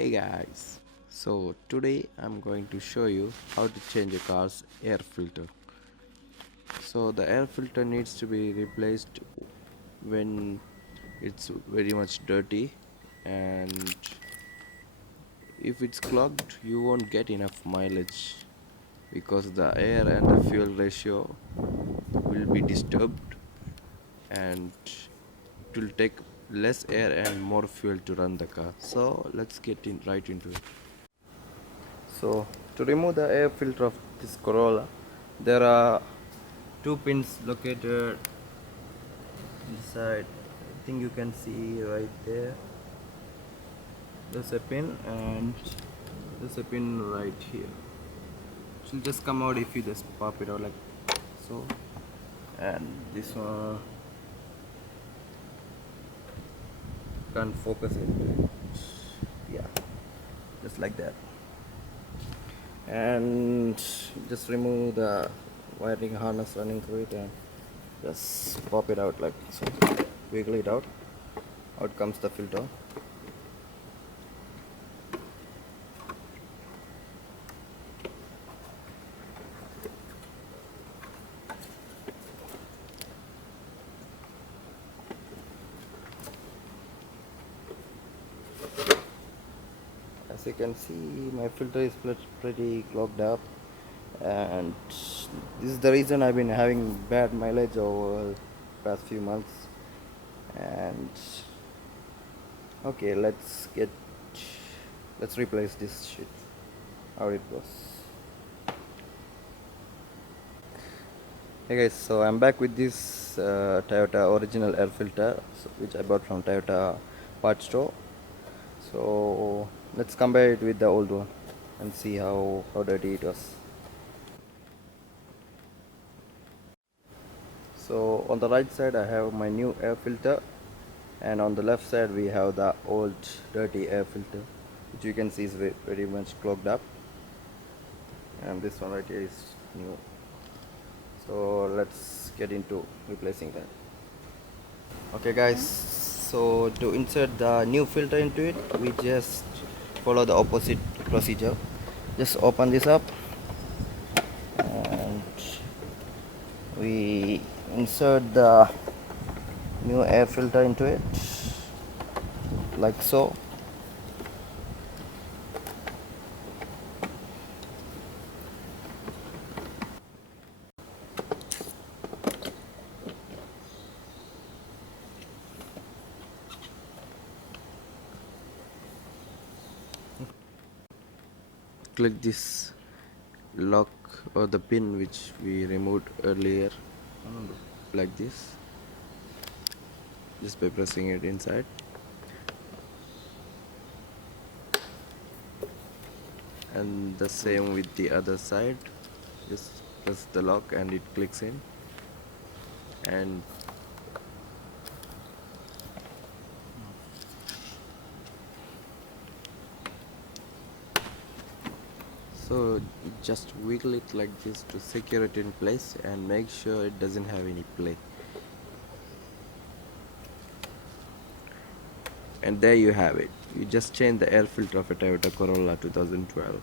Hey guys, so today I'm going to show you how to change a car's air filter. So the air filter needs to be replaced when it's very much dirty, and if it's clogged you won't get enough mileage because the air and the fuel ratio will be disturbed, and it will take less air and more fuel to run the car. So let's get in right into it. So to remove the air filter of this Corolla, there are two pins located inside. I think you can see right there. There's a pin and there's a pin right here. It will just come out if you just pop it out like so. And this one can't focus it. Yeah, just like that. And just remove the wiring harness running through it and just pop it out like so. Wiggle it out. Out comes the filter. As you can see, my filter is pretty clogged up, and this is the reason I've been having bad mileage over past few months. And okay, let's replace this shit. How it goes. Hey guys, so I'm back with this Toyota original air filter, which I bought from Toyota parts store. So let's compare it with the old one and see how dirty it was. So on the right side I have my new air filter, and on the left side we have the old dirty air filter, which you can see is very much clogged up, and this one right here is new. So let's get into replacing that. Okay guys, so to insert the new filter into it, we just follow the opposite procedure. Just open this up and we insert the new air filter into it like so. Click this lock or the pin which we removed earlier, like this, just by pressing it inside. And the same with the other side, just press the lock and it clicks in. And so just wiggle it like this to secure it in place and make sure it doesn't have any play. And there you have it. You just changed the air filter of a Toyota Corolla 2012.